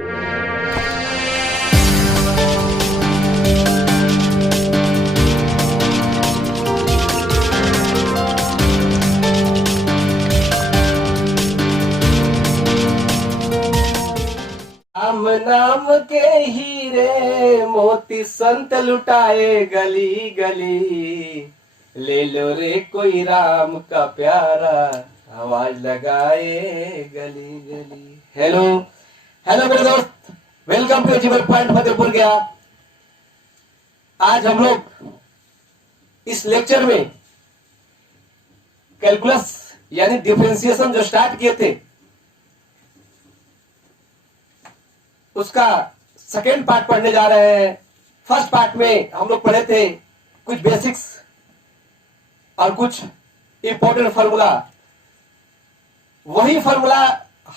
राम नाम के हीरे मोती संत लुटाए गली गली, ले लो रे कोई राम का प्यारा, आवाज लगाए गली गली। हेलो हेलो मेरे दोस्त, welcome to achiever point Fatehpur Gaya. आज हम लोग इस लेक्चर में कैलकुलस यानी डिफरेंशिएशन जो स्टार्ट किए थे उसका सेकेंड पार्ट पढ़ने जा रहे हैं। फर्स्ट पार्ट में हम लोग पढ़े थे कुछ बेसिक्स और कुछ इंपॉर्टेंट फार्मूला। वही फार्मूला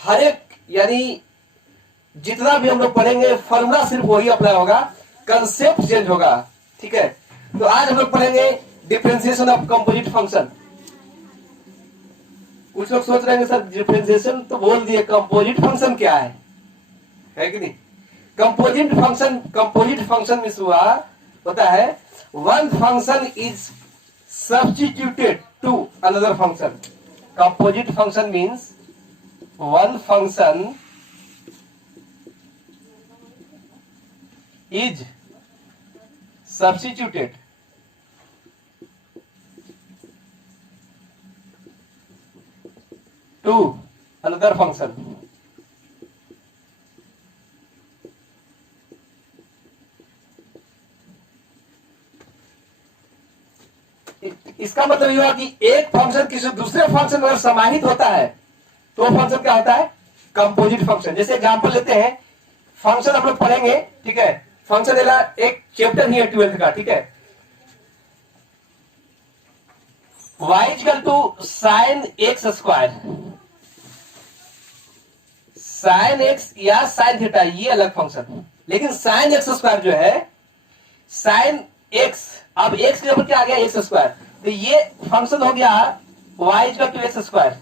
हर एक यानी जितना भी हम लोग पढ़ेंगे फार्मूला सिर्फ वही अप्लाई होगा, कंसेप्ट चेंज होगा। ठीक है, तो आज हम लोग पढ़ेंगे डिफरेंशिएशन ऑफ कंपोजिट फंक्शन। कुछ लोग सोच रहे हैं सर डिफरेंशिएशन तो बोल दिए, कंपोजिट फंक्शन क्या है कि नहीं? कंपोजिट फंक्शन में हुआ होता है one function is substituted to another function. Composite function means one function is substituted to another function. इसका मतलब यह हुआ कि एक फंक्शन किसी दूसरे फंक्शन में अगर समाहित होता है तो फंक्शन क्या होता है? Composite function. जैसे एग्जांपल लेते हैं, फंक्शन हम लोग पढ़ेंगे। ठीक है, फंक्शन देना एक चैप्टर ही है 12th का। ठीक है, y equal to sine x square, sine x या साइन थीटा ये अलग फंक्शन, लेकिन साइन एक्स स्क्वायर जो है साइन एक्स, अब एक्स के ऊपर क्या आ गया? एक्स स्क्वायर, तो ये फंक्शन हो गया y equal to x square,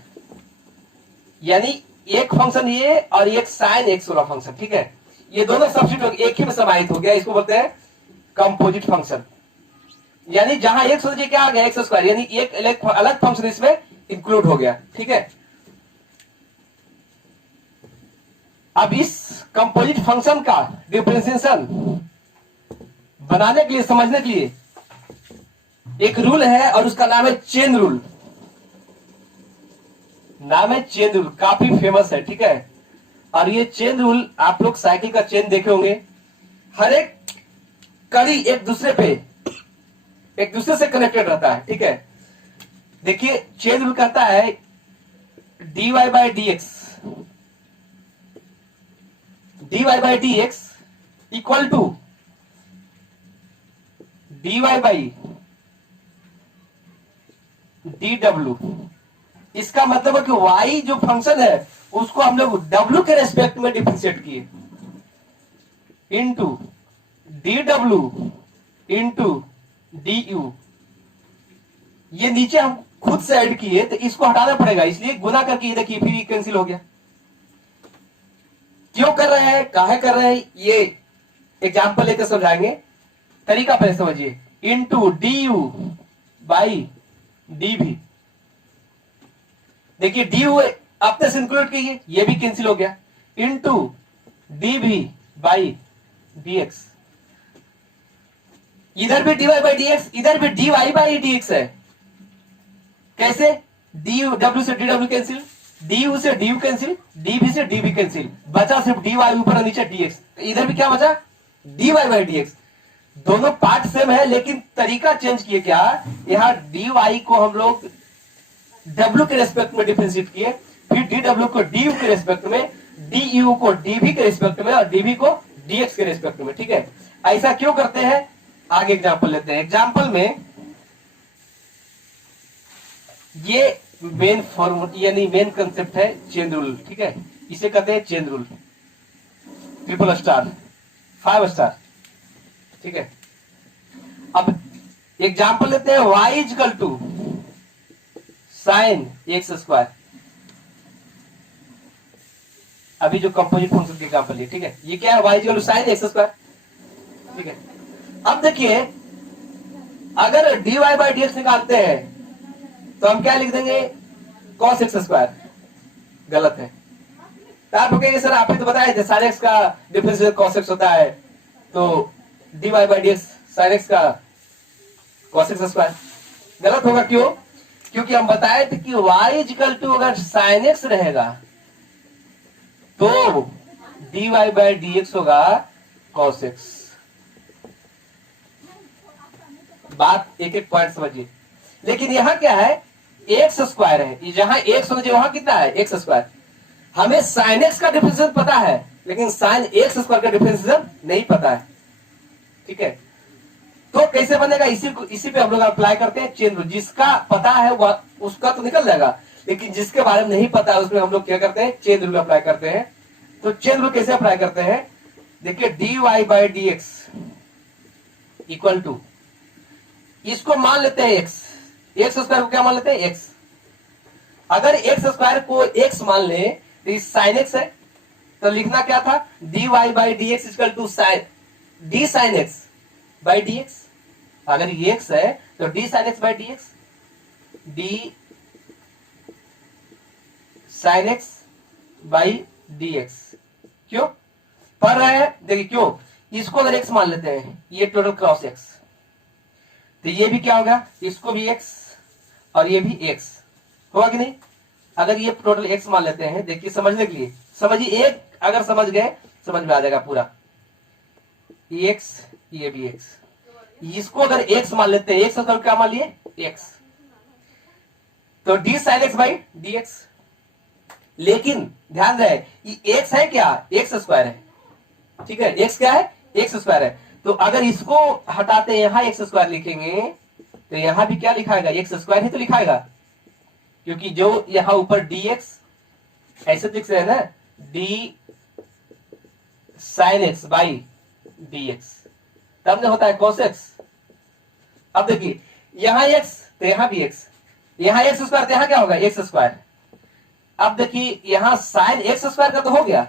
यानी एक फंक्शन ये और एक साइन एक्स वाला फंक्शन। ठीक है, ये दोनों सब्स्टिट्यूट एक ही में समाहित हो गया, इसको बोलते हैं कंपोजिट फंक्शन। यानी जहां एक्स हो क्या आ गया? एक्स स्क्वायर, यानी एक अलग फंक्शन इसमें इंक्लूड हो गया। ठीक है, अब इस कंपोजिट फंक्शन का डिफरेंशिएशन बनाने के लिए, समझने के लिए एक रूल है और उसका नाम है चेन रूल। नाम है चेन रूल, काफी फेमस है। ठीक है, और ये चेन रूल आप लोग साइकिल का चेन देखे होंगे, हर एक कड़ी एक दूसरे से कनेक्टेड रहता है। ठीक है, देखिए चेन रूल कहता है dy by d x equal to dy by d डब्ल्यू। इसका मतलब है कि y जो फंक्शन है उसको हम लोग w के रेस्पेक्ट में डिफरेंशिएट किए into D W into D you. ये नीचे हम खुद से ऐड किए तो इसको हटाना पड़ेगा, इसलिए गुना करके देखिए फिर ये कैंसिल हो गया। क्यों कर रहे हैं, काहे कर रहे हैं, ये एग्जाम्पल लेकर समझाएंगे। तरीका पहले समझिए, into D you by D भी। देखिए डी यू अपने से इंक्लूड कीजिए, ये भी कैंसिल हो गया, into d v by d x. इधर भी d y by d x, इधर भी d y by d x है। कैसे? डी डब्ल्यू से डी डब्ल्यू कैंसिल, डी यू से d u cancel, d v से डी भी कैंसिल, बचा सिर्फ डी वाई ऊपर और नीचे डी एक्स। इधर भी क्या बचा? D y by d x. दोनों पार्ट सेम है लेकिन तरीका चेंज किए। क्या? यहां डी वाई को हम लोग डब्ल्यू के रेस्पेक्ट में डिफरेंशिएट किए, फिर डी डब्ल्यू को डी यू के रेस्पेक्ट में, डी यू को डी भी के रेस्पेक्ट में और डी भी को डी एक्स के रेस्पेक्ट में। ठीक है, ऐसा क्यों करते हैं? आगे एग्जाम्पल लेते हैं। एग्जाम्पल में ये मेन फॉर्मूला यानी मेन कंसेप्ट है चेन रूल। ठीक है, इसे कहते हैं chain rule, triple star, 5 star. ठीक है, अब एग्जाम्पल लेते हैं y equal to sine x square. अभी जो कंपोजिट फंक्शन के एग्जांपल लिए, ठीक है। ये क्या है, y equal to sine x square, ठीक है। अब देखिए अगर dy बाई डी एक्स निकालते हैं तो हम क्या लिख देंगे, cos एक्स स्क्वायर। गलत है। तो आप कहेंगे सर आपने तो बताया था साइन एक्स का डिफरेंशियल cos एक्स होता है, तो dy by d x sine x का cos एक्स स्क्वायर। गलत होगा, क्यों? क्योंकि हम बताए थे कि y इक्वल टू अगर साइन एक्स रहेगा तो dy बाई डी एक्स होगा cos एक्स। बात एक एक पॉइंट समझिए। लेकिन यहां क्या है, एक्स स्क्वायर है, जहां एक्स होना चाहिए वहां कितना है, एक्स स्क्वायर। हमें साइन एक्स का डिफरेंशियल पता है लेकिन साइन एक्स स्क्वायर का डिफरेंशियल नहीं पता है, ठीक है। तो कैसे बनेगा, इसी पे हम लोग अप्लाई करते हैं चेन रूल। जिसका पता है वह उसका तो निकल जाएगा, लेकिन जिसके बारे में नहीं पता है उसमें हम लोग क्या करते हैं, चेन रूल अप्लाई करते हैं। तो चेन रूल कैसे अप्लाई करते हैं, देखिए dy by d x equal to, इसको मान लेते हैं एक्स, एक्स स्क्वायर को क्या मान लेते हैं, एक्स। अगर एक्स स्क्वायर को एक्स मान ले तो साइन एक्स है, तो लिखना क्या था, dy by d x equal to d sine x by d x. अगर ये एक्स है तो d sine x by d x, d sine x by d x. क्यों पढ़ रहे हैं, देखिए क्यों, इसको अगर एक्स मान लेते हैं, ये टोटल क्रॉस एक्स, तो ये भी क्या होगा, इसको भी एक्स और ये भी एक्स होगा कि नहीं। अगर ये टोटल एक्स मान लेते हैं, देखिए समझने के लिए समझिए, एक अगर समझ गए समझ में आ जाएगा पूरा, एक्स ये भी एक्स। इसको अगर एक्स मान लेते हैं, एक्स अगर क्या मान लिए, एक्स, तो d sine x by d x. लेकिन ध्यान रहे ये एक्स है क्या, एक्स स्क्वायर है, ठीक है। एक्स क्या है, एक्स स्क्वायर है। तो अगर इसको हटाते हैं, यहां एक्स स्क्वायर लिखेंगे तो यहां भी क्या लिखाएगा, एक्स स्क्वायर ही तो लिखाएगा, क्योंकि जो यहां ऊपर डी एक्स ऐसे लिख रहे हैं ना, D sine x by d x, तब होता है cos एक्स। अब देखिए यहां एक्स तो यहां भी एक्स, यहां एक्स स्क्वायर तो यहां क्या होगा, एक्स स्क्वायर। अब देखिए यहां साइन एक्स स्क्वायर का तो हो गया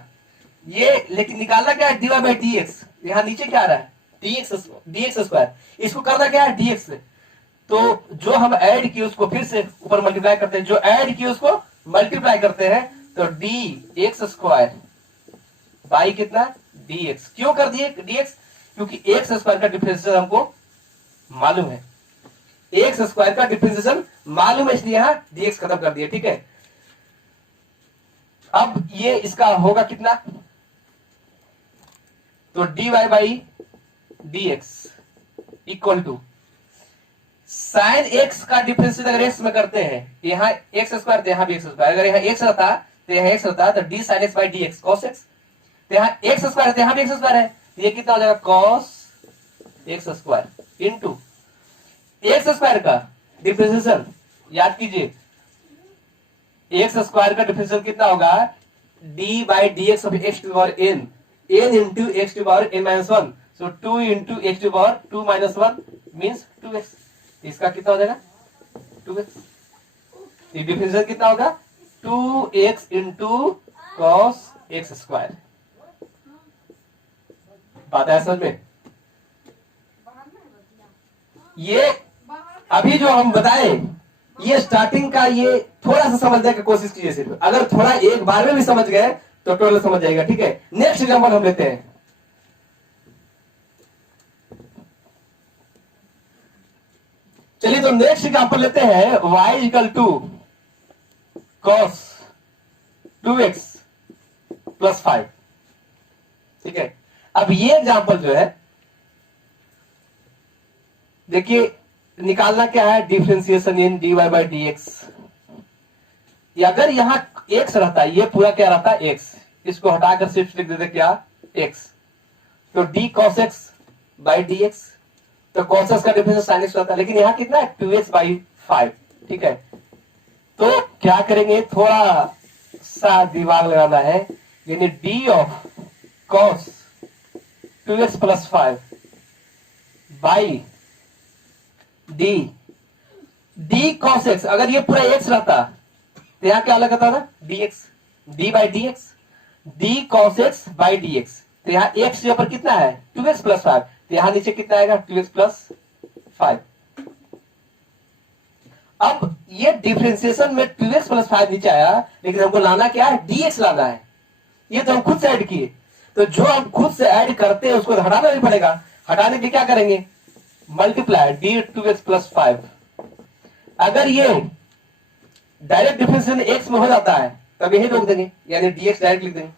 ये, लेकिन निकालना क्या है, d y by d x. यहां नीचे क्या आ रहा है, डी एक्स स्क्वायर। इसको करना क्या है, डी एक्स। तो जो हम ऐड किए उसको फिर से ऊपर मल्टीप्लाई करते हैं, जो ऐड किए उसको मल्टीप्लाई करते हैं, तो डी एक्स स्क्वायर बाई कितना, डी एक्स। क्यों कर दिए डी एक्स, क्योंकि एक्स स्क्वायर का डिफरेंशियल हमको मालूम है, एक्स स्क्वायर का डिफरेंशियल मालूम है, इसलिए यहां डी एक्स खत्म कर दिया, ठीक है। अब ये इसका होगा कितना, तो d y by d x equal to sine x का डिफरेंशियल अगर एक्स में करते हैं, यहां एक्स स्क्वायर तो यहां भी एक्स स्क्वायर, अगर यहां एक्स रहता तो यहां एक्स रहता, तो d sine x by d x cos x. तो यहां एक्स स्क्वायर है तो यहां भी एक्स स्क्वायर है, ये कितना हो जाएगा, cos x square into x square का डिफरेंशियल। याद कीजिए एक्स स्क्वायर का डिफरेंशियल कितना होगा, d by d x of x to power n, n into x to power n minus one, so 2 into x to power 2 minus 1 means 2x। इसका कितना हो जाएगा, 2x। ये डिफरेंशियल कितना होगा, 2x into cos x square. बात है समझ में। ये अभी जो हम बताए ये स्टार्टिंग का, ये थोड़ा सा समझने की कोशिश कीजिए सिर्फ। अगर थोड़ा एक बार में भी समझ गए तो टोटल समझ जाएगा, ठीक है। नेक्स्ट एग्जांपल हम लेते हैं, चलिए तो नेक्स्ट एग्जांपल लेते हैं, y equal to cos 2x plus 5, ठीक है। अब ये एग्जांपल जो है देखिए निकालना क्या है, differentiation in dy by d x. अगर यहां x रहता है, ये पूरा क्या रहता है, x, इसको हटाकर सिर्फ लिख देते क्या, x, तो d cos x by d x, तो cos x का डिफरेंशियल sin x रहता है, लेकिन यहां कितना है, 2x बाई 5, ठीक है। तो क्या करेंगे, थोड़ा सा दिमाग लगाना है, यानी d of cos 2x plus 5 by D cos x। अगर ये पूरा x रहता तो यहां क्या लगता था, dx, d by d x. D cos x by d x. तो यहाँ एक्स के ऊपर कितना है 2x प्लस 5, तो यहाँ नीचे कितना आएगा 2x प्लस 5। अब ये डिफरेंशिएशन में 2x प्लस 5 नीचे आया, लेकिन हमको लाना क्या है dx लाना है। ये तो हम खुद से ऐड किए, तो जो हम खुद से ऐड करते हैं उसको हटाना भी पड़ेगा। हटाने के क्या करेंगे मल्टीप्लाई डी 2x प्लस 5। अगर ये डायरेक्ट डिफरेंशिएशन x में हो जाता है तब यही रोक देंगे, यानी dx डायरेक्ट लिख देंगे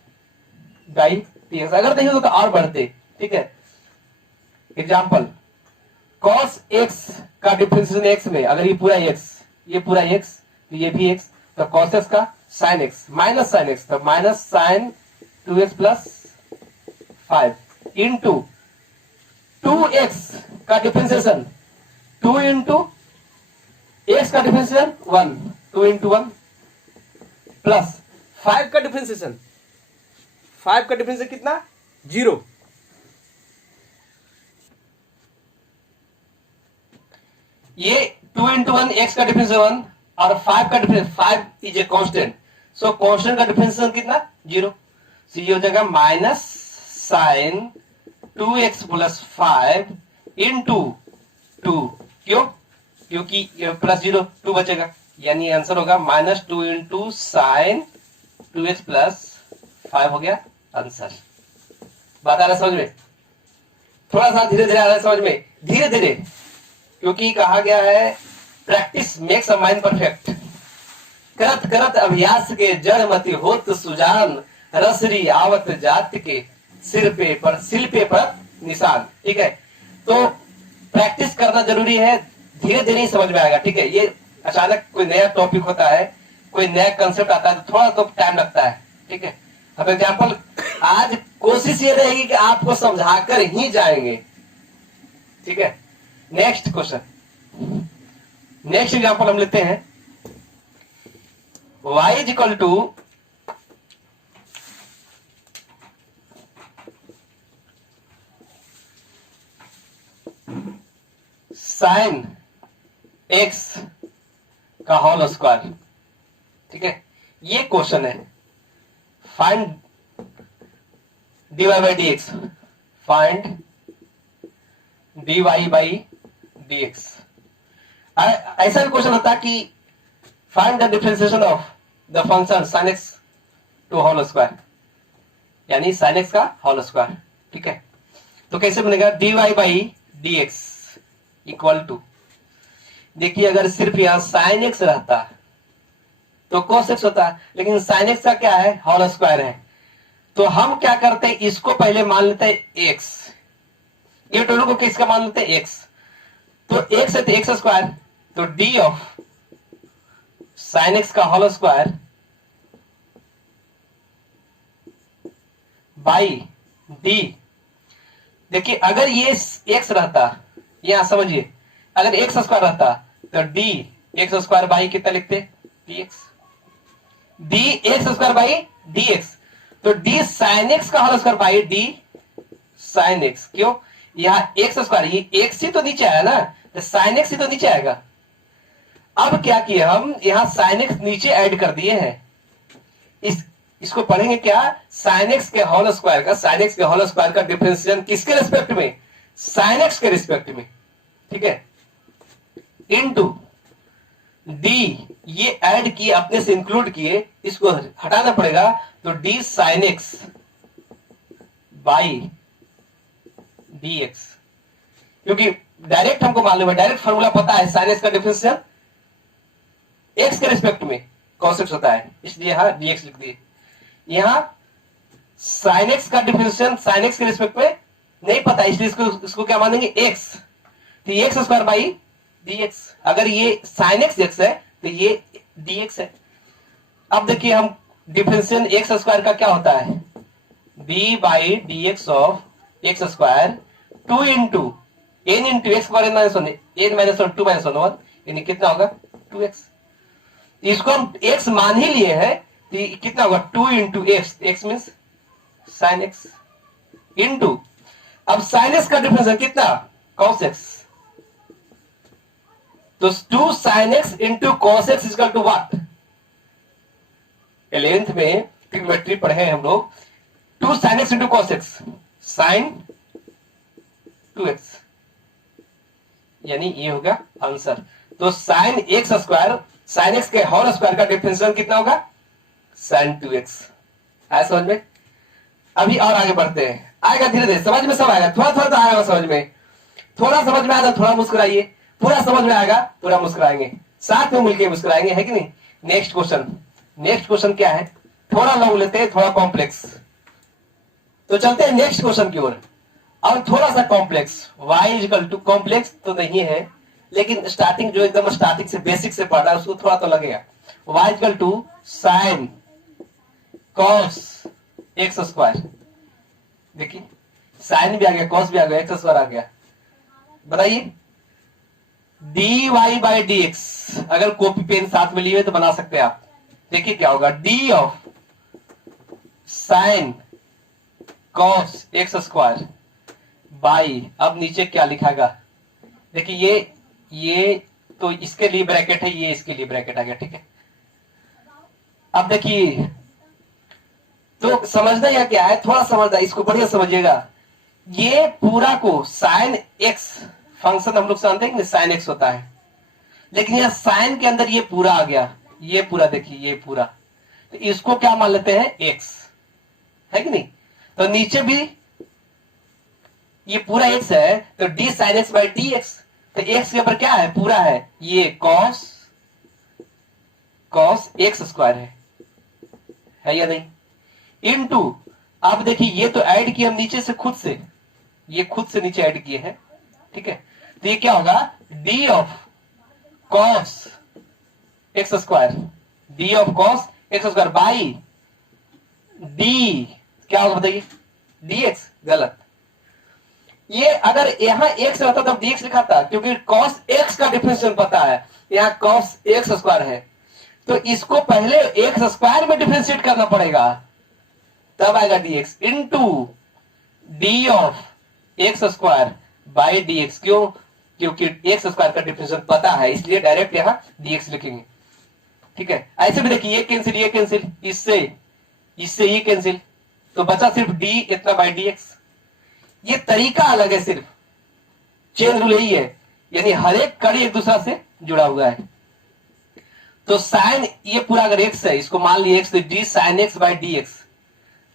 बाई dx। अगर नहीं हो तो और बढ़ते, ठीक है। एग्जाम्पल cos x का डिफरेंशिएशन x में, अगर ये पूरा x, ये पूरा x, तो ये भी x, तो cos x का sin x minus sin x, तो minus sin 2x plus 5 into 2x का डिफरेंशिएशन 2 इंटू x का डिफरेंशिएशन 1, 2 इंटू 1 प्लस 5 का डिफरेंशिएशन, 5 का डिफरेंशिएशन कितना 0। ये 2 इंटू 1 एक्स का डिफरेंशिएशन 1 और 5 का difference, 5 is a constant, so constant का डिफरेंशिएशन कितना 0। सो ये हो जाएगा minus sign 2x plus 5 into 2, क्यों, क्योंकि प्लस 0 2 बचेगा, यानी आंसर होगा minus 2 into sine 2x plus 5 हो गया आंसर। बात आ रहा है समझ में? थोड़ा सा धीरे धीरे आ रहा है समझ में, धीरे धीरे, क्योंकि कहा गया है practice makes a mind perfect. करत करत अभ्यास के जड़ मति होत सुजान, रसरी आवत जात के सिर पे पर निशान। ठीक है, तो प्रैक्टिस करना जरूरी है, धीरे धीरे ही समझ में आएगा। ठीक है, ये अचानक कोई नया टॉपिक होता है, कोई नया कंसेप्ट आता है तो थोड़ा तो टाइम लगता है। ठीक है, अब एग्जाम्पल आज कोशिश ये रहेगी कि आपको समझाकर ही जाएंगे। ठीक है, नेक्स्ट क्वेश्चन, नेक्स्ट एग्जाम्पल हम लेते हैं। y is equal to sine x का होल स्क्वायर। ठीक है, ये क्वेश्चन है, find dy by d x, find dy by dx। ऐसा भी क्वेश्चन होता है कि find the differentiation of the function sin x to whole square, यानी sin x का होल स्क्वायर। ठीक है, तो कैसे बनेगा dy by dx equal to, देखिए अगर सिर्फ यहां sin x रहता तो cos x होता, लेकिन sin x का क्या है होल स्क्वायर है, तो हम क्या करते हैं इसको पहले मान लेते हैं x, ये दोनों को किसका मान लेते हैं x, तो x है तो x स्क्वायर, तो d ऑफ sin x का होल स्क्वायर बाई d। देखिए अगर ये x रहता, यहां समझिए, अगर x स्क्वायर रहता तो d x स्क्वायर बाई कितना लिखते dx, d x square by dx, तो d sin x का whole square by d sin x, क्यों, यहाँ एक्स स्क्वायर, ये एक्स ही तो नीचे आया ना, तो साइन एक्स ही तो नीचे आएगा। अब क्या किया हम, यहाँ साइन एक्स नीचे ऐड कर दिए हैं, इसको पढ़ेंगे क्या, साइन एक्स के होल स्क्वायर का, साइन एक्स के होल स्क्वायर का डिफरेंशिएशन किसके रिस्पेक्ट में, साइन एक्स के रिस्पेक्ट में। ठीक है, इनटू डी, ये ऐड किए अपने से इंक्लूड किए, इसको हटाना पड़ेगा, तो d sine x by dx, क्योंकि डायरेक्ट हमको मालूम है, डायरेक्ट फॉर्मूला पता है, साइन एक्स का डिफरेंशियल x के रिस्पेक्ट में cos x होता है, इसलिए यहां dx लिख दिए। यहां साइन एक्स का डिफरेंशियल साइन एक्स के रिस्पेक्ट में नहीं पता, इसलिए इसको क्या मानेंगे x, तो ये x स्क्वायर बाई dx, अगर ये साइन एक्स x है तो ये dx है। अब देखिए हम डिफरेंशियल x स्क्वायर का क्या होता है, d by dx of x square 2 into n into x square minus 1, n minus 1 2 minus 1, यानी कितना होगा 2x। इसको हम x मान ही लिए हैं, तो कितना होगा 2 into x, x means sine x, into अब साइन एक्स का डिफरेंस कितना cos x, तो 2 sine x into cos x equal to what, 11th में ट्रिग्नोमेट्री पढ़े हैं हम लोग, 2 sin x into cos x, sin 2x, यानी ये होगा आंसर। तो sin x square, sin x के होल स्क्वायर का डिफरेंशियल कितना होगा? sin 2x। आया समझ में? अभी और आगे बढ़ते हैं, आएगा धीरे धीरे समझ में, सब आएगा, थोड़ा थोड़ा तो आएगा समझ में, थोड़ा समझ में आएगा थोड़ा मुस्कुराइए, पूरा समझ में आएगा पूरा मुस्कुराएंगे, साथ में मिलकर मुस्कुराएंगे, है कि नहीं? नेक्स्ट क्वेश्चन, नेक्स्ट क्वेश्चन क्या है? थोड़ा लॉन्ग लेते हैं, थोड़ा कॉम्प्लेक्स। तो चलते हैं नेक्स्ट क्वेश्चन की ओर, और थोड़ा सा complex. y equal to, complex तो नहीं है लेकिन स्टार्टिंग जो एकदम स्टार्टिंग से बेसिक से पढ़ रहा है उसको थोड़ा तो लगेगा। y equal to sine cos x square, देखिए साइन भी आ गया, कॉस भी आ गया, एक्स स्क्वायर आ गया। बताइए dy बाई डी एक्स, अगर कॉपी पेन साथ में लिए तो बना सकते हैं आप। देखिए क्या होगा, D of sine cos x square by, अब नीचे क्या लिखागा? देखिए ये तो इसके लिए ब्रैकेट है, ये इसके लिए ब्रैकेट आ गया, ठीक है। अब देखिए तो समझना या क्या है, थोड़ा समझना, इसको बढ़िया समझिएगा। ये पूरा को साइन एक्स फंक्शन हम लोग जानते हैं कि साइन एक्स होता है, लेकिन यह साइन के अंदर ये पूरा आ गया, ये पूरा देखिए ये पूरा, तो इसको क्या मान लेते हैं? एक्स, है कि नहीं? तो नीचे भी ये पूरा एक्स है, तो d sine x by d x, तो एक्स के ऊपर क्या है? पूरा है, ये कॉस कॉस एक्स स्क्वायर है या नहीं? इनटू, आप देखिए ये तो ऐड किया हम नीचे से खुद से, ये खुद से नीचे ऐड किए हैं, ठीक है। तो ये क्या होगा? D of cos x square, D of cos x square by D, क्या होगा बताइए? डी एक्स, गलत। ये अगर यहां एक्स रहता तब डी एक्स लिखा था, क्योंकि कॉस एक्स का डिफरेंशियल पता है, यहां कॉस एक्स स्क्वायर है, तो इसको पहले एक्स स्क्वायर में डिफरेंशिएट करना पड़ेगा, तब आएगा dx into D of x square by d x. क्यों? क्योंकि एक्स स्क्वायर का डिफरेंशियल पता है, इसलिए डायरेक्ट यहां dx लिखेंगे, ठीक है। ऐसे भी देखिए ये कैंसिल, ये कैंसिल, इससे इससे ये कैंसिल, तो बचा सिर्फ d इतना बाई dx। ये तरीका अलग है, सिर्फ चेन रूल यही है, यानी हर एक कड़ी एक दूसरा से जुड़ा हुआ है। तो साइन ये पूरा अगर x है, इसको मान लिया x, तो d sine x by d x,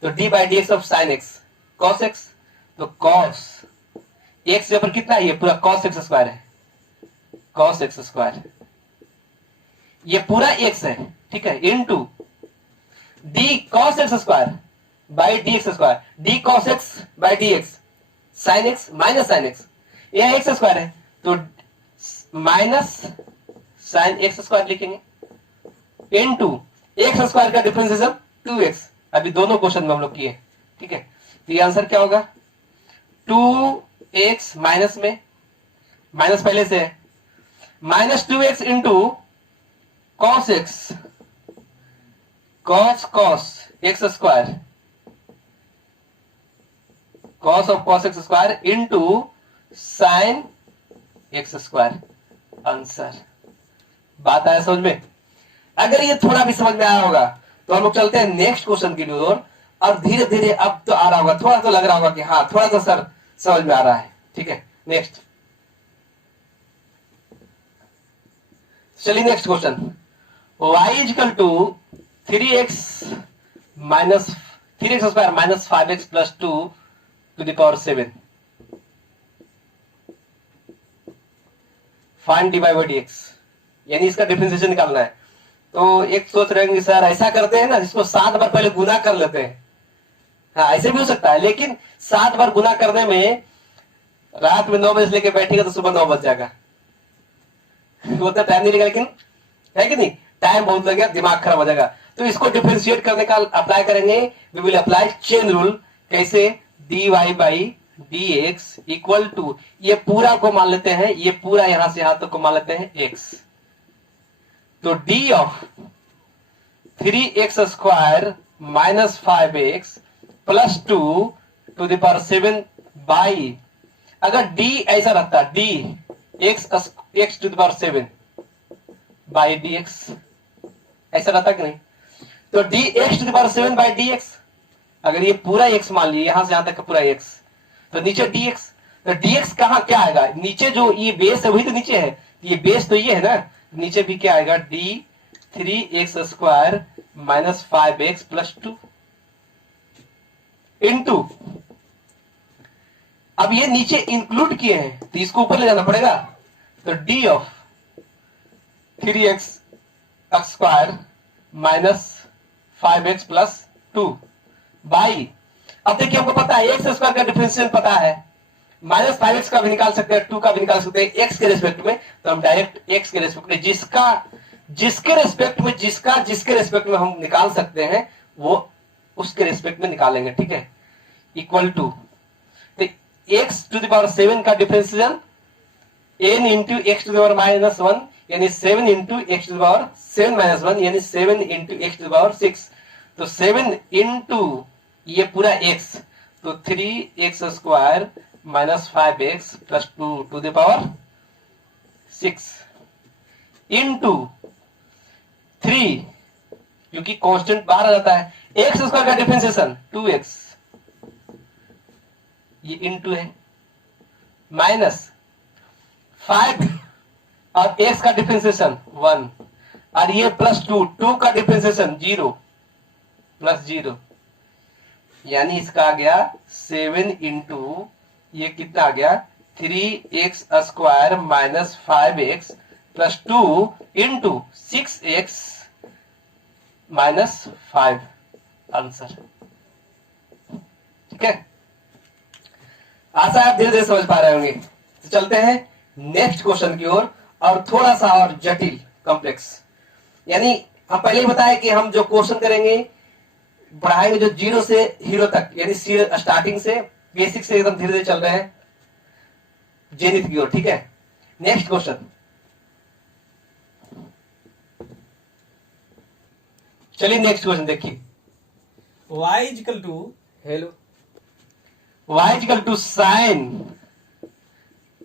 तो d by d x of sine x cos x, तो कॉस एक्स के ऊपर कितना है? ये पूरा कॉस एक्स स्क्वायर है, कॉस एक्स स्क्वायर, ये पूरा एक्स है, ठीक है, into d cos x square by d x square, d cos x by d x, sine x minus sine x, यह एक्स स्क्वायर है, तो माइनस साइन एक्स स्क्वायर लिखेंगे, इनटू एक्स स्क्वायर का डिफरेंशिएशन 2x। अभी दोनों question में हम लोग किए, ठीक है। तो ये आंसर क्या होगा? 2x माइनस में, माइनस पहले से है, minus 2x into cos x, cos cos x square, cos of cos x square into sine x square, answer. बात आया समझ में? अगर ये थोड़ा भी समझ में आया होगा तो हम लोग चलते हैं नेक्स्ट क्वेश्चन की ओर, और धीरे धीरे अब तो आ रहा होगा, थोड़ा तो लग रहा होगा कि हाँ थोड़ा सा सर समझ में आ रहा है, ठीक है। नेक्स्ट, चलिए next question, y equal to 3x minus 3x square minus 5x plus 2 to the power 7, find dy by dx, यानी इसका डिफरेंशिएशन निकालना है। तो एक सोच रहे हैं सर ऐसा करते हैं ना, जिसको 7 बार पहले गुना कर लेते हैं, हाँ ऐसे भी हो सकता है, लेकिन 7 बार गुना करने में रात में 9 बजे लेके बैठेगा तो सुबह 9 बज जाएगा, उतना टाइम नहीं लगेगा, लेकिन है कि नहीं, टाइम बहुत लगेगा, दिमाग खराब हो जाएगा। तो इसको डिफरेंशिएट करने का अप्लाई करेंगे, we will apply chain rule. कैसे? dy by dx equal to, ये पूरा को मान लेते हैं, ये पूरा यहां से यहां तक को मान लेते हैं x, तो d of 3x square minus 5x plus 2 to the power 7 by, अगर d ऐसा रहता, d x to the power 7 by dx ऐसा रहता कि नहीं, तो dx⁻7/dx, अगर ये पूरा x मान लीजिए, यहां से यहां तक का पूरा x, तो नीचे dx, तो dx कहां क्या आएगा, नीचे जो ये बेस है वही तो नीचे है, ये बेस तो ये है ना, नीचे भी क्या आएगा, d3x² minus 5x plus 2 into, अब ये नीचे इंक्लूड किए हैं तो इसको ऊपर ले जाना पड़ेगा, तो d of 3x² minus 5x plus 2 by, अब देखिए हमको पता है x² का डिफरेंशियल पता है, माइनस 5x का भी निकाल सकते हैं, 2 का भी निकाल सकते हैं x के रेस्पेक्ट में, तो हम डायरेक्ट x के रेस्पेक्ट में जिसके रेस्पेक्ट में हम निकाल सकते हैं वो उसके रेस्पेक्ट में निकालेंगे, ठीक है, इक्वल टू, तो x⁻7 का डिफरेंशियल n इंटू x⁻−1 यानी 7 इंटू x⁻7−1 यानी 7 इंटू x⁻6, तो 7 इंटू ये पूरा x, तो 3x² minus 5x plus 2 to the power 6 into 3, क्योंकि कांस्टेंट बाहर आ जाता है, x² का डिफरेंशिएशन 2x, ये इंटू है, माइनस 5 और x का डिफरेंशिएशन 1 और ये प्लस 2 का डिफरेंशिएशन 0 प्लस 0, यानी इसका आ गया 7 इंटू ये कितना आ गया 3x² minus 5x plus 2 into 6x minus 5, answer, ठीक है। आशा आप धीरे धीरे समझ पा रहे होंगे। तो चलते हैं नेक्स्ट क्वेश्चन की ओर, और थोड़ा सा और जटिल, कॉम्प्लेक्स, यानी हम पहले ही बताया कि हम जो क्वेश्चन करेंगे पढ़ाएंगे जो 0 से हीरो तक, यानी स्टार्टिंग से बेसिक से एकदम धीरे धीरे चल रहे हैं जेनिथ की ओर, ठीक है। नेक्स्ट क्वेश्चन, चलिए नेक्स्ट क्वेश्चन देखिए, y equal to, hello, y equal to sine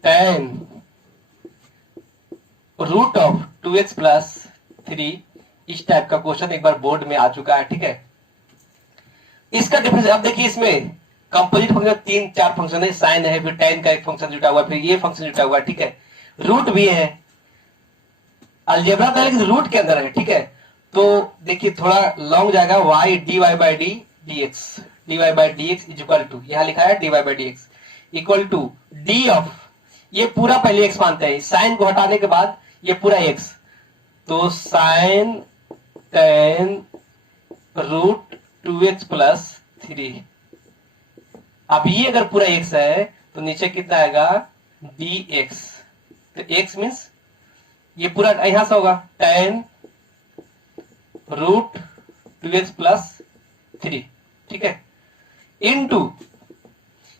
tan root of 2x plus 3, इस टाइप का क्वेश्चन एक बार बोर्ड में आ चुका है, ठीक है। इसका डिफरेंस, अब देखिए इसमें कंपोजिट फंक्शन 3-4 फंक्शन है, साइन है, फिर tan का एक फंक्शन जुटा हुआ है, फिर ये फंक्शन जुटा हुआ है, ठीक है, रूट भी है, अलजेब्रा का लेकिन रूट के अंदर है, ठीक है। तो देखिए थोड़ा लॉन्ग जाएगा, y dy/dx is equal to, यहां लिखा है dy/dx equal to d of, ये पूरा पहले x मानते हैं, साइन को हटाने के बाद ये पूरा x, तो sign tan root 2x plus 3, अब ये अगर पूरा x है तो नीचे कितना आएगा dx, तो x मीन्स ये पूरा यहां से होगा tan रूट 2x प्लस 3, ठीक है, इनटू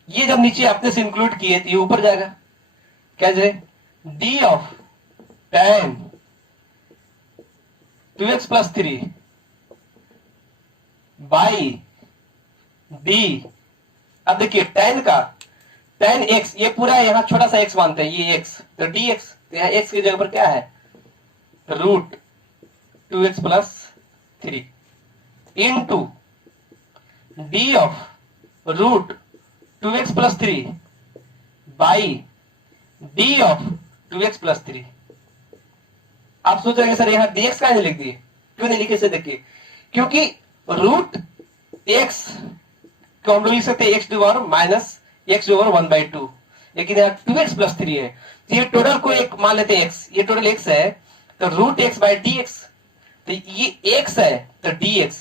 ये जब नीचे अपने से इंक्लूड किए तो ये ऊपर जाएगा, क्या जाए d of tan 2x plus 3 by d, अब देखिए tan x, ये पूरा यहां छोटा सा x मानते हैं, ये x, तो dx, तो यहां x की जगह पर क्या है root 2x plus 3 into d of root 2x plus 3 by d of 2x plus 3। आप सोच रहे सर यहां dx का नहीं लिख दिए, क्यों नहीं लिखे, से देखिए, क्योंकि रूट x को हम लोग लिख सकते हैं x⁻⁻ माइनस x/1/2, लेकिन यहाँ 2x प्लस 3 है, तो ये टोटल को एक मान लेते हैं x, ये टोटल x है, तो रूट x/dx, तो ये x है तो dx,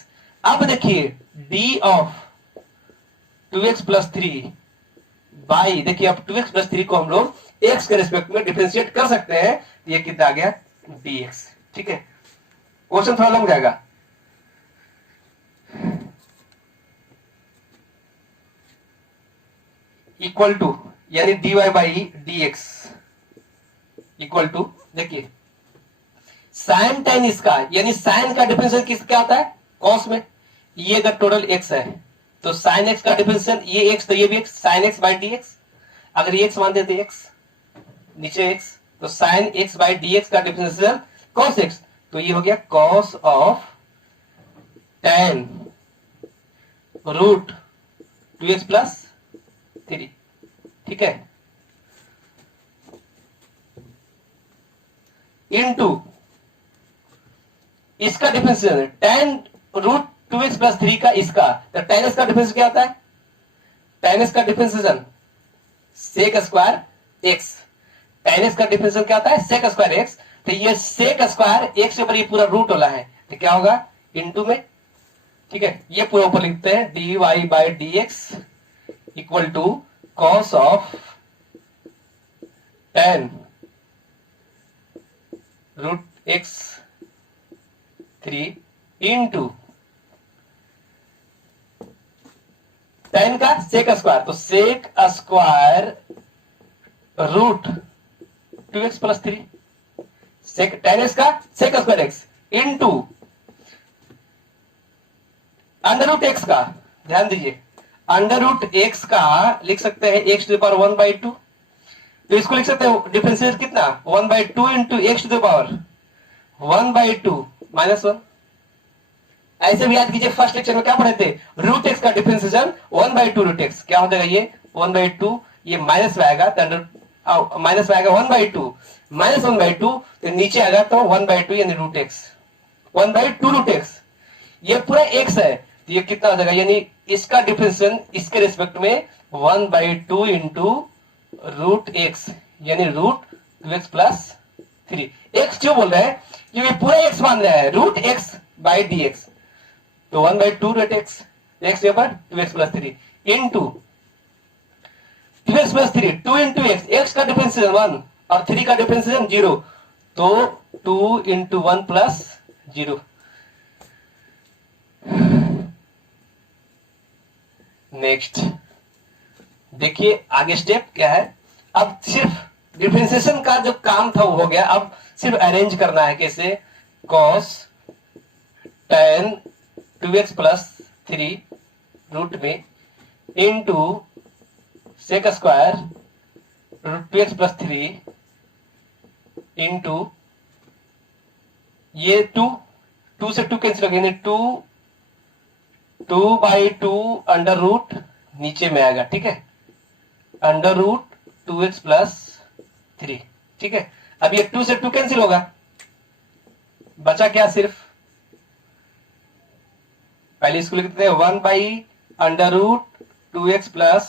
अब देखिए d of 2x plus 3 by, देखिए अब 2x प्लस 3 को हम लोग x के रिस्पेक्ट में डिफरेंशिएट कर सकते हैं, ये कितना आ गया dx, ठीक है। क्वेश्चन थोड़ा लंबा जाएगा, इक्वल टू, यानी dy/dx इक्वल टू, देखिए साइन tan इसका, यानी साइन का डिफरेंशियल किसका आता है कॉस में, ये अगर टोटल x है तो साइन x का डिफरेंशियल ये x, तो ये भी x, साइन x/dx, अगर ये x मान देते x नीचे x, तो साइन x/dx का डिफरेंशियल cos x, तो ये हो गया cos of tan root 2x plus 3, ठीक है, इनटू इसका differential tan root 2x plus 3 का इसका, तो tan x का डिफरेंस क्या होता है? tan x का differential sec square x, tan x का डिफरेंशियल क्या होता है? Sec square x। तो ये सेक स्क्वायर x के ऊपर ये पूरा रूट वाला है, तो क्या होगा? इनटू में, ठीक है, ये पूरा ऊपर लिखते हैं dy by d x equal to cos of tan root x 3 into tan का सेक स्क्वायर, तो sec square root 2x plus 3, sec tan x का sec square x into under root x का, ध्यान दीजिए, अंडर रूट एक्स का लिख सकते हैं एक्स टू द पावर 1/2, तो इसको लिख सकते हैं डिफरेंशियल कितना? 1/2 into x to the power 1/2 minus 1। ऐसे भी याद कीजिए, फर्स्ट लेक्चर में क्या पढ़े थे? रूट एक्स का डिफरेंशिएशन 1/2 रूट एक्स, क्या हो जाएगा? ये 1/2, ये माइनस में आएगा, तो माइनस में आएगा 1/2 माइनस 1/2, तो नीचे आएगा तो 1/2 यानी रूट एक्स, 1/2 रूट एक्स, ये पूरा एक्स है, तो ये कितना हो जाएगा? यानी इसका डिफरेंशियल इसके रिस्पेक्ट में 1/2 इंटू रूट एक्स, यानी रूट 2x प्लस 3। एक्स क्यों बोल रहे हैं? क्योंकि पूरा एक्स मान रहे हैं, root x by d x, तो 1/2 रूट एक्स, एक्स के ऊपर 2x plus 3 into 2x plus 3, 2 into x, x का डिफरेंशियल 1 और 3 का डिफरेंशियल 0, तो 2 इंटू 1 प्लस 0। नेक्स्ट देखिए आगे स्टेप क्या है। अब सिर्फ डिफरेंशिएशन का जो काम था वो हो गया, अब सिर्फ अरेंज करना है। कैसे? cos tan 2x plus 3 root में into sec square root 2x plus 3 into ये 2 से 2 कैंसिल हो गया, 2/2 अंडर रूट नीचे में आएगा, ठीक है, अंडर रूट 2x प्लस 3, ठीक है। अब ये 2 से 2 कैंसिल होगा, बचा क्या? सिर्फ पहले इसको लिखते हैं 1/अंडर रूट 2x प्लस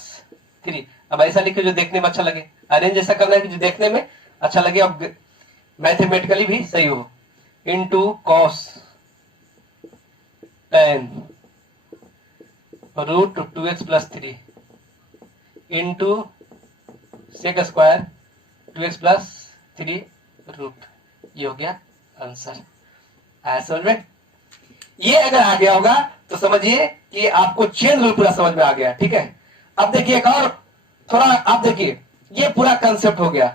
3। अब ऐसा लिखे जो देखने में अच्छा लगे, अरेंज ऐसा करना है कि जो देखने में अच्छा लगे, अब मैथमेटिकली भी सही हो। Into cos tan root 2x plus 3 into sec square 2x plus 3 root, ये हो गया आंसर। आया समझ में? ये अगर आ गया होगा तो समझिए कि आपको चेन रूल पूरा समझ में आ गया, ठीक है। अब देखिए एक और थोड़ा, आप देखिए ये पूरा कंसेप्ट हो गया।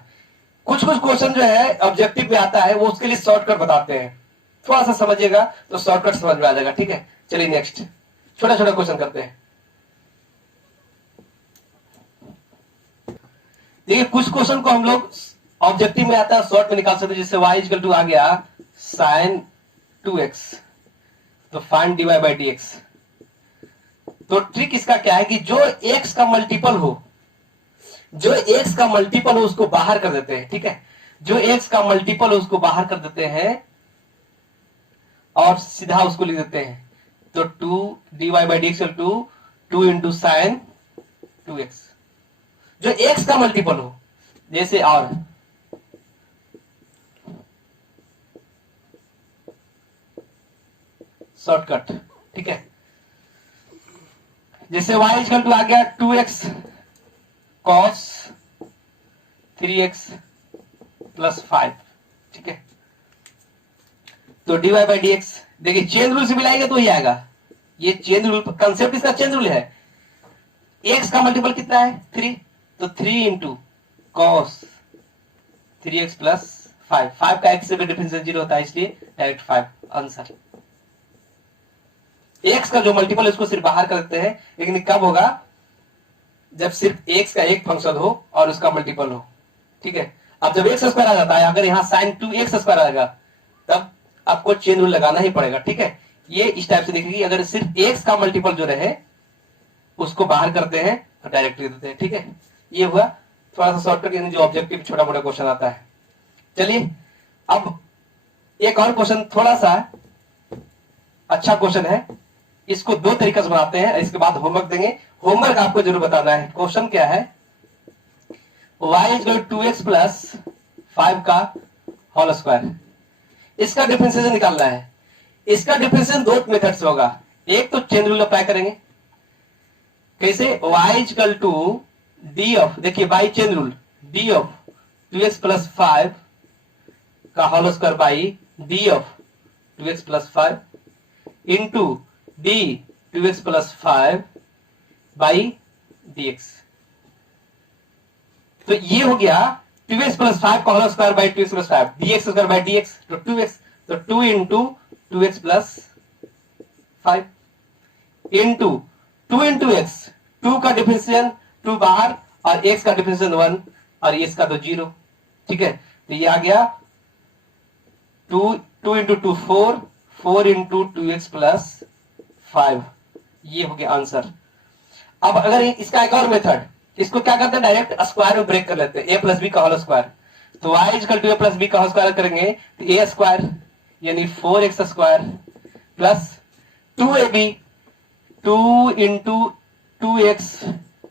कुछ क्वेश्चन जो है ऑब्जेक्टिव में आता है, वो उसके लिए शॉर्टकट बताते हैं, थोड़ा सा समझिएगा तो शॉर्टकट समझ में आ जाएगा, ठीक है। चलिए नेक्स्ट छोटा छोटा क्वेश्चन करते हैं। देखिए कुछ क्वेश्चन को हम लोग ऑब्जेक्टिव में आता है शॉर्ट में निकाल सकते हैं, जैसे y इक्वल टू आ गया sin 2x, तो find dy by d x. तो ट्रिक इसका क्या है कि जो x का मल्टीपल हो, जो x का मल्टीपल हो उसको बाहर कर देते हैं, ठीक है। जो x का मल्टीपल हो उसको बाहर कर देते हैं और सीधा उसको लिख देते हैं, तो 2 dy by d x 2 into sine 2x। जो x का मल्टीपल हो, जैसे और शॉर्टकट, ठीक है, जैसे y इक्वल टू आ गया 2x cos 3x प्लस 5, ठीक है। तो dy बाई डी एक्स, देखिए चेन रूल से मिलाएगा तो ही आएगा, ये चेन रूल कंसेप्ट इसका चेन रूल है। x का मल्टीपल कितना है? 3, तो 3 इंटू कॉस 3x प्लस 5, 5 का x से भी डिफरेंशियल 0 होता है, इसलिए डायरेक्ट 5 आंसर। x का जो मल्टीपल है उसको सिर्फ बाहर कर देते हैं, लेकिन कब होगा? जब सिर्फ x का एक फंक्शन हो और उसका मल्टीपल हो, ठीक है। अब जब x स्क्वायर आ जाता है, अगर यहाँ साइन 2x स्क्वायर आएगा, तब आपको चेन रूल लगाना ही पड़ेगा, ठीक है। ये इस टाइप से देखिए, अगर सिर्फ एक्स का मल्टीपल जो रहे उसको बाहर करते हैं तो डायरेक्ट लिख देते हैं। ठीक है, ये हुआ थोड़ा सा शॉर्टकट, यानी जो ऑब्जेक्टिव छोटा मोटा क्वेश्चन आता है। चलिए अब एक और क्वेश्चन, थोड़ा सा अच्छा क्वेश्चन है, इसको दो तरीके से बनाते हैं, इसके बाद होमवर्क देंगे। होमवर्क आपको जरूर बताना है। क्वेश्चन क्या है, y = 2x + 5 का होल स्क्वायर, इसका डिफरेंशिएशन निकालना है। इसका डिफरेंशिएशन दो मेथड से होगा। एक तो चेन रूल अप्लाई करेंगे। कैसे, y = d ऑफ, देखिए by chain rule, d of 2x + 5 का whole square by d of 2x + 5 into d 2x + 5 by dx। तो ये हो गया 2x + 5 का whole square by 2x + 5, dx square by dx, तो 2x, तो 2 into 2x + 5 into 2 into x, 2 का differentiation 2 बाहर और x का डिफरेंशिएशन 1 और इसका तो 0। ठीक है, तो ये आ गया 2 इंटू 2 4, 4 इंटू 2x + 5, ये हो गया आंसर। अब अगर इसका एक और मेथड, इसको क्या करते हैं, डायरेक्ट स्क्वायर में ब्रेक कर लेते हैं, a + b का होल स्क्वायर। तो y = a + b का होल स्क्वायर करेंगे तो a स्क्वायर यानी 4x square plus 2ab, 2 into 2x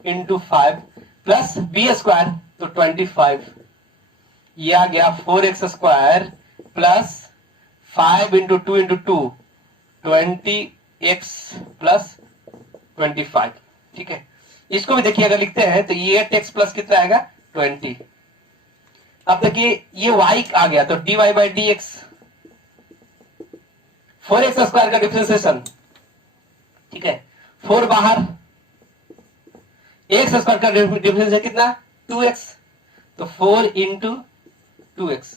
into 5 plus b square, तो 25, ये आ गया 4x square plus 5 into 2 into 2, 20x plus 25। ठीक है, इसको भी देखिए अगर लिखते हैं तो ये 8x प्लस कितना आएगा 20। अब देखिए ये y आ गया तो dy by dx, 4x square का डिफरेंशिएशन। ठीक है, 4 बाहर, x स्क्वायर का डिफरेंशिएशन कितना 2x, तो 4 इंटू 2x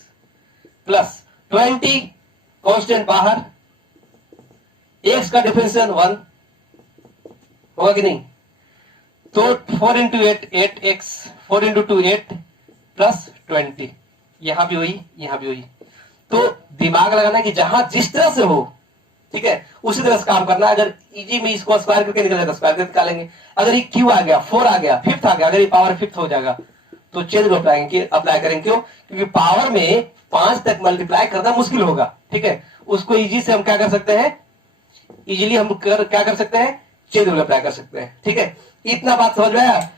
प्लस 20 कांस्टेंट बाहर, x का डिफरेंशिएशन 1 होगा कि नहीं, तो 4 इंटू 8 8x, 4 इंटू 2 8 प्लस 20, यहां भी हुई यहां भी हुई। तो दिमाग लगाना कि जहां जिस तरह से हो, ठीक है, उसी तरह से काम करना। अगर इजी में इसको स्क्वायर करके निकल जाएगा, स्क्वायर करके निकालेंगे। अगर ये क्यू आ गया, 4 आ गया, 5th आ गया, अगर ये पावर 5th हो जाएगा तो चेंज रूल अप्लाई करेंगे। क्यों, क्योंकि पावर में 5 तक मल्टीप्लाई करना मुश्किल होगा। ठीक है, उसको इजी से हम क्या कर सकते हैं, इजीली हम क्या कर सकते हैं, चेंज रूल अप्लाई कर सकते हैं। ठीक है, इतना बात समझ में आया।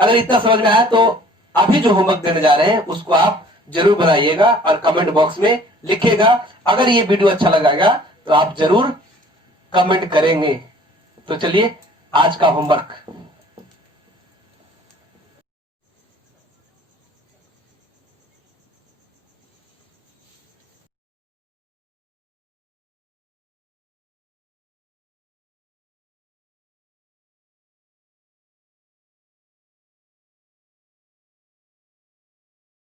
अगर इतना समझ में आया तो अभी जो होमवर्क देने जा रहे हैं उसको आप जरूर बनाइएगा और कमेंट बॉक्स में लिखिएगा। अगर ये वीडियो अच्छा लगेगा तो आप जरूर कमेंट करेंगे। तो चलिए आज का होमवर्क